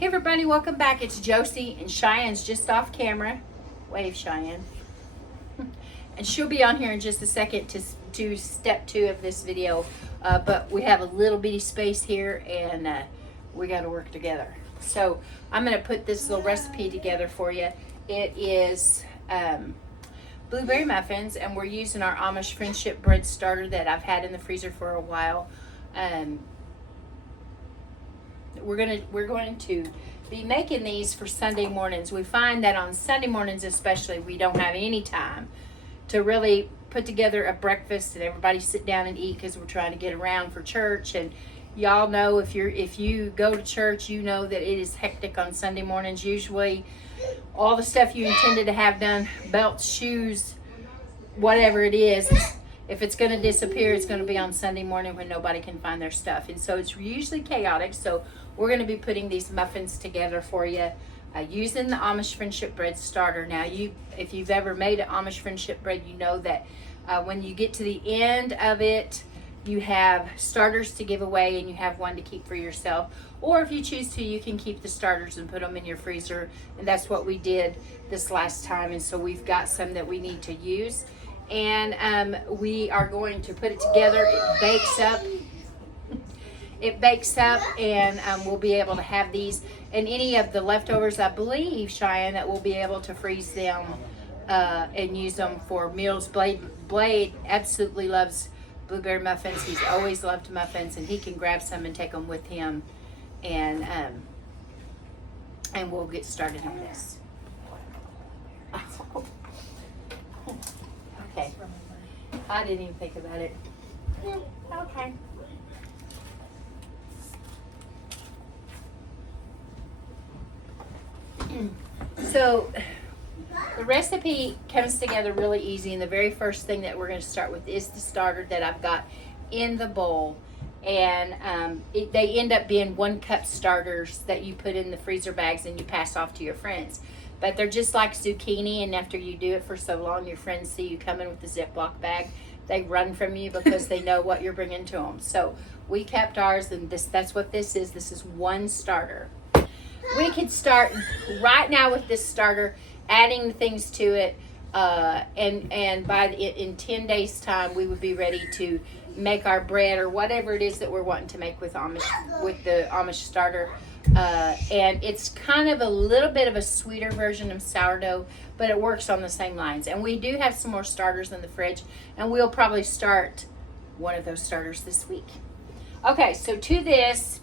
Hey everybody, welcome back. It's Josie and Cheyenne's just off camera. Wave, Cheyenne. And she'll be on here in just a second to do step 2 of this video. But we have a little bitty space here and we got to work together. So I'm going to put this little recipe together for you. It is blueberry muffins, and we're using our Amish friendship bread starter that I've had in the freezer for a while. We're going to be making these for Sunday mornings. We find that on Sunday mornings especially, we don't have any time to really put together a breakfast and everybody sit down and eat, because we're trying to get around for church. And y'all know, if you go to church, you know that it is hectic on Sunday mornings. Usually all the stuff you intended to have done, belts, shoes, whatever it is, if it's going to disappear, it's going to be on Sunday morning when nobody can find their stuff. And so it's usually chaotic. So we're going to be putting these muffins together for you using the Amish friendship bread starter. Now, if you've ever made an Amish friendship bread, you know that when you get to the end of it, you have starters to give away and you have one to keep for yourself. Or if you choose to, you can keep the starters and put them in your freezer. And that's what we did this last time. And so we've got some that we need to use. And we are going to put it together. It bakes up and we'll be able to have these. And any of the leftovers, I believe, Cheyenne, that we'll be able to freeze them and use them for meals. Blade absolutely loves blueberry muffins. He's always loved muffins, and he can grab some and take them with him. And we'll get started on this. Okay. I didn't even think about it. Okay. So the recipe comes together really easy, and the very first thing that we're going to start with is the starter that I've got in the bowl. And they end up being 1 cup starters that you put in the freezer bags and you pass off to your friends. But they're just like zucchini, and after you do it for so long, your friends see you coming with the Ziploc bag. They run from you because they know what you're bringing to them. So we kept ours, and that's what this is. This is 1 starter. We could start right now with this starter, adding things to it, and in 10 days' time, we would be ready to make our bread or whatever it is that we're wanting to make with the Amish starter. And it's kind of a little bit of a sweeter version of sourdough, but it works on the same lines. And we do have some more starters in the fridge, and we'll probably start one of those starters this week. Okay, so to this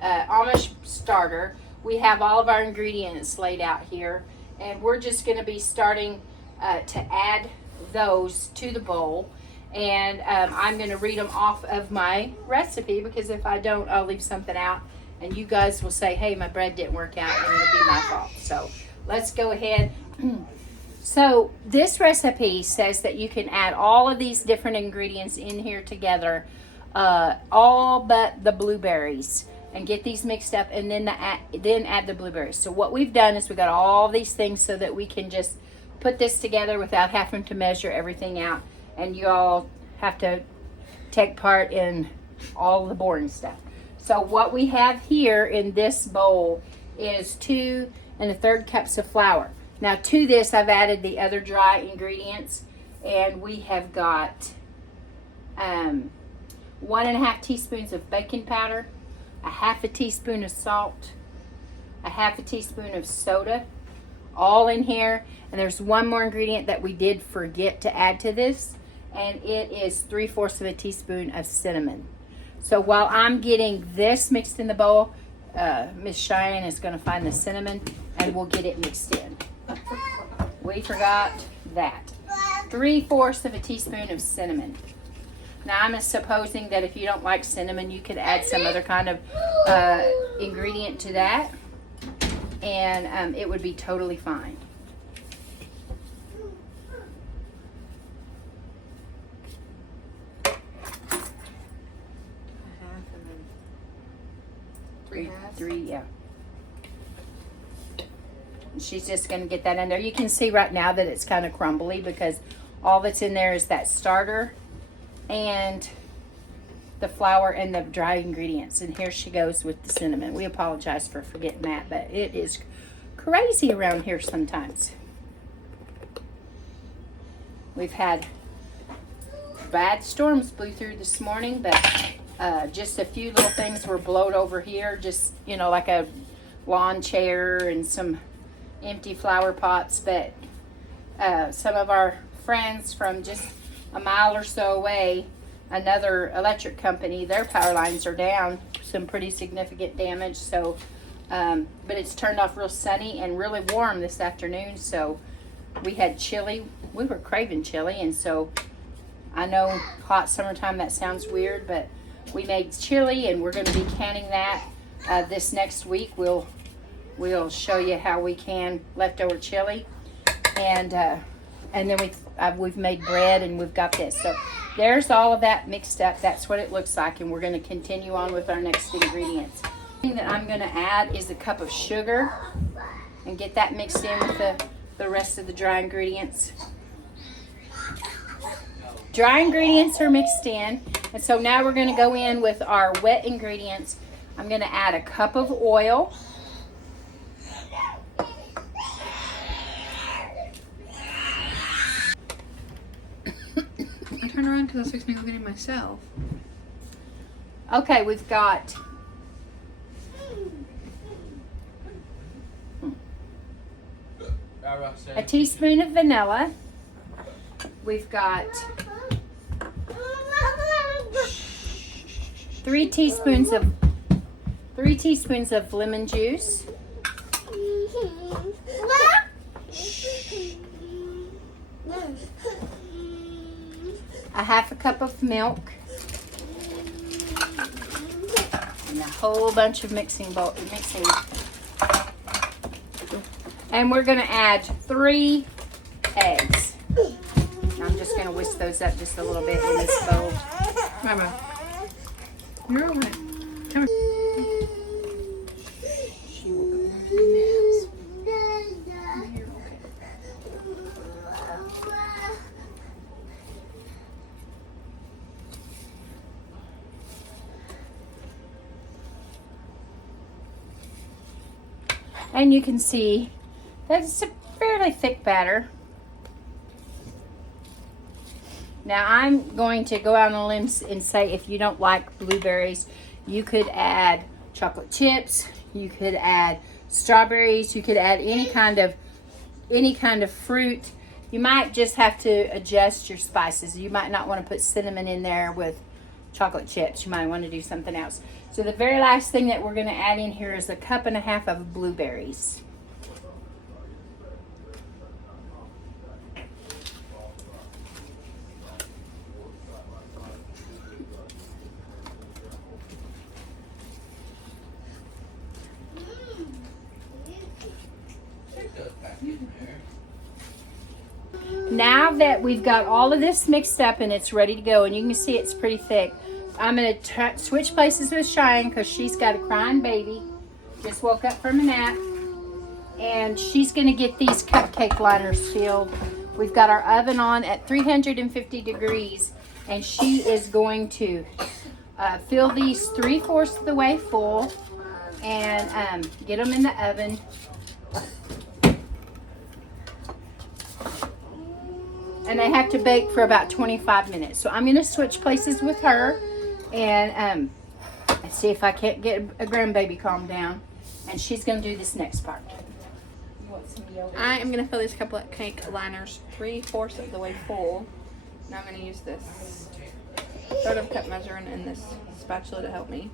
Amish starter, we have all of our ingredients laid out here, and we're just going to be starting to add those to the bowl. And I'm going to read them off of my recipe, because if I don't, I'll leave something out and you guys will say, hey, my bread didn't work out, and it'll be my fault. So let's go ahead. So this recipe says that you can add all of these different ingredients in here together, all but the blueberries, and get these mixed up, and then add the blueberries. So what we've done is we got all these things so that we can just put this together without having to measure everything out, and you all have to take part in all the boring stuff. So what we have here in this bowl is 2 1/3 cups of flour. Now to this, I've added the other dry ingredients, and we have got 1 1/2 teaspoons of baking powder, 1/2 teaspoon of salt, 1/2 teaspoon of soda, all in here. And there's one more ingredient that we did forget to add to this, and it is 3/4 teaspoon of cinnamon. So while I'm getting this mixed in the bowl, Miss Cheyenne is going to find the cinnamon, and we'll get it mixed in. We forgot that. 3/4 teaspoon of cinnamon. Now I'm supposing that if you don't like cinnamon, you could add some other kind of ingredient to that, and it would be totally fine. Three, yeah. She's just going to get that in there. You can see right now that it's kind of crumbly because all that's in there is that starter and the flour and the dry ingredients. And here she goes with the cinnamon. We apologize for forgetting that, but it is crazy around here sometimes. We've had bad storms blew through this morning, but just a few little things were blowed over here. Just, you know, like a lawn chair and some empty flower pots. But some of our friends from just a mile or so away, another electric company, their power lines are down. Some pretty significant damage. So, but it's turned off real sunny and really warm this afternoon. So we had chili. We were craving chili, and so I know hot summertime, that sounds weird, but we made chili, and we're going to be canning that this next week. We'll show you how we can leftover chili, and then we've made bread, and we've got this. So there's all of that mixed up. That's what it looks like, and we're going to continue on with our next ingredients. The thing that I'm going to add is a cup of sugar, and get that mixed in with the rest of the dry ingredients. Dry ingredients are mixed in, and so now we're going to go in with our wet ingredients. I'm going to add a cup of oil. I turned around because I was fixing to go get it myself. Okay, we've got a teaspoon of vanilla. We've got 3 teaspoons of lemon juice. A half a cup of milk. And a whole bunch of mixing. And we're going to add 3 eggs. I'm just going to whisk those up just a little bit in this bowl. Mama, you're okay. Come here. She will go nails. You're okay. And you can see that's a fairly thick batter. Now I'm going to go out on a limb and say, if you don't like blueberries, you could add chocolate chips, you could add strawberries, you could add any kind of fruit. You might just have to adjust your spices. You might not want to put cinnamon in there with chocolate chips. You might want to do something else. So the very last thing that we're going to add in here is a cup and a half of blueberries. Now that we've got all of this mixed up and it's ready to go, and you can see it's pretty thick, I'm going to switch places with Cheyenne because she's got a crying baby. Just woke up from a nap. And she's going to get these cupcake liners filled. We've got our oven on at 350 degrees, and she is going to fill these 3/4 of the way full and get them in the oven. And they have to bake for about 25 minutes. So I'm going to switch places with her and see if I can't get a grandbaby calmed down. And she's going to do this next part. I am going to fill these cupcake liners 3/4 of the way full. Now I'm going to use this 1/3 of cup measure and this spatula to help me.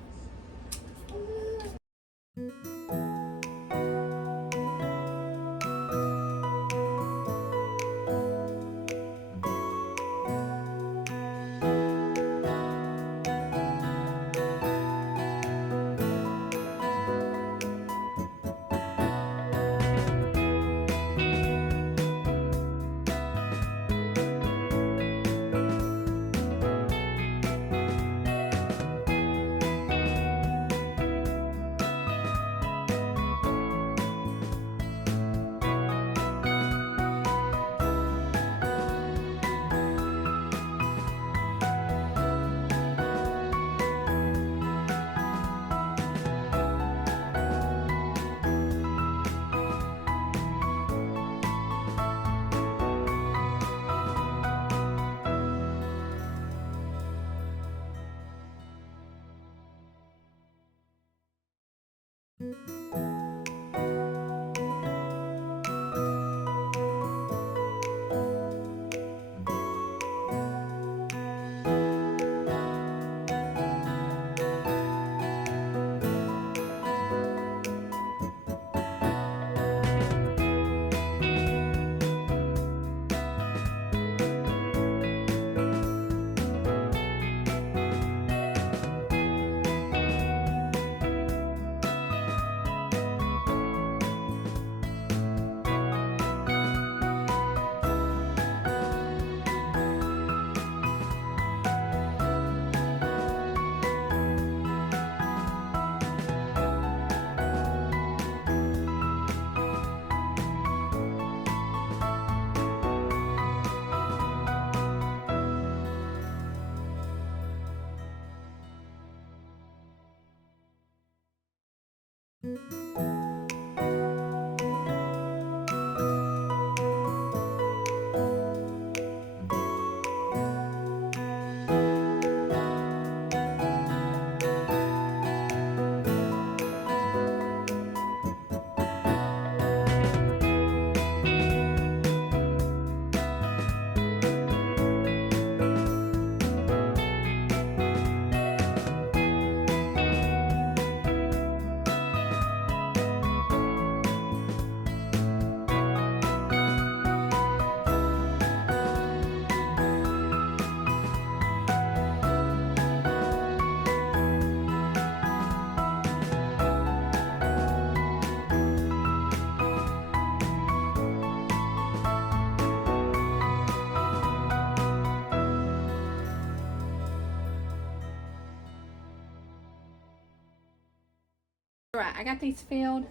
Alright, I got these filled.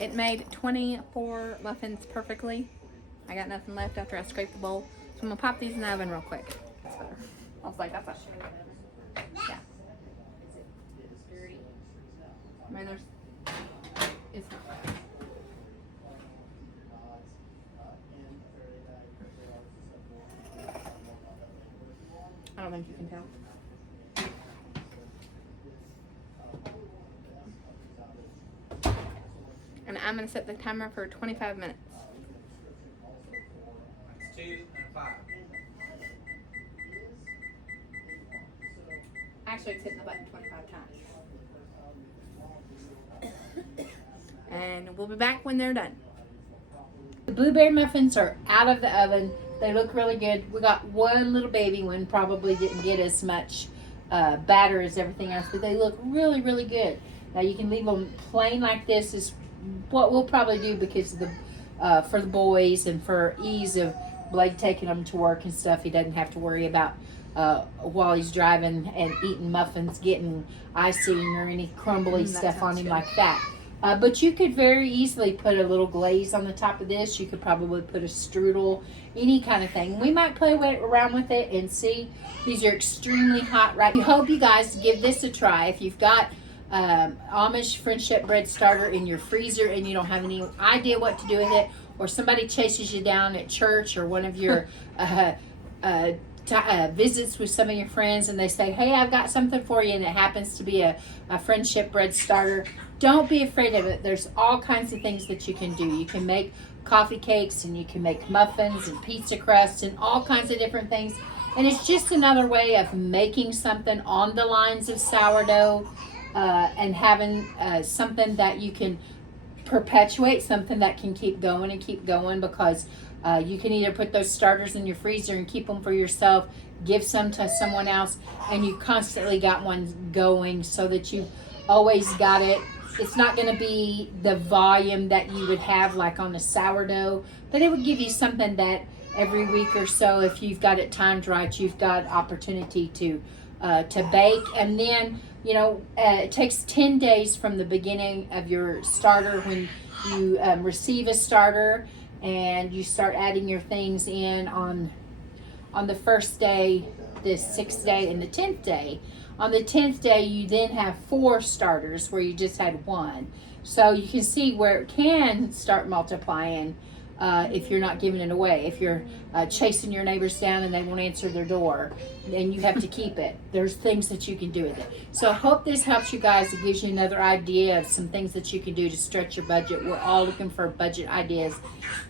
It made 24 muffins perfectly. I got nothing left after I scraped the bowl. So I'm gonna pop these in the oven real quick. That's better. I was like, that's not yeah. I mean, it's not. I don't think you can tell. And I'm gonna set the timer for 25 minutes. It's 2 and 5. Actually, it's hitting the button 25 times. And we'll be back when they're done. The blueberry muffins are out of the oven. They look really good. We got one little baby one, probably didn't get as much batter as everything else, but they look really, really good. Now you can leave them plain like this is what we'll probably do because of the for the boys and for ease of Blake taking them to work and stuff. He doesn't have to worry about while he's driving and eating muffins getting icing or any crumbly stuff on him good. like that. But you could very easily put a little glaze on the top of this. You could probably put a strudel, any kind of thing. We might play around with it and see. These are extremely hot right now. We hope you guys give this a try. If you've got Amish friendship bread starter in your freezer and you don't have any idea what to do with it, or somebody chases you down at church or one of your visits with some of your friends and they say, hey, I've got something for you, and it happens to be a friendship bread starter, don't be afraid of it. There's all kinds of things that you can do. You can make coffee cakes and you can make muffins and pizza crust and all kinds of different things, and it's just another way of making something on the lines of sourdough and having something that you can perpetuate, something that can keep going because you can either put those starters in your freezer and keep them for yourself, give some to someone else, and you constantly got one going so that you've always got it. It's not going to be the volume that you would have like on the sourdough, but it would give you something that every week or so, if you've got it timed right, you've got opportunity to bake. And then, you know, it takes 10 days from the beginning of your starter when you receive a starter, and you start adding your things in on the first day, the 6th day, and the 10th day. On the 10th day, you then have 4 starters where you just had 1. So you can see where it can start multiplying if you're not giving it away. If you're chasing your neighbors down and they won't answer their door, then you have to keep it. There's things that you can do with it. So I hope this helps you guys. It gives you another idea of some things that you can do to stretch your budget. We're all looking for budget ideas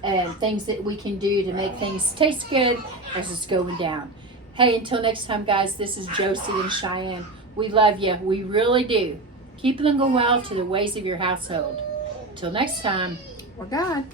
and things that we can do to make things taste good as it's going down. Hey, until next time, guys, this is Josie and Cheyenne. We love you. We really do. Keep them going well to the ways of your household. Till next time. We're God.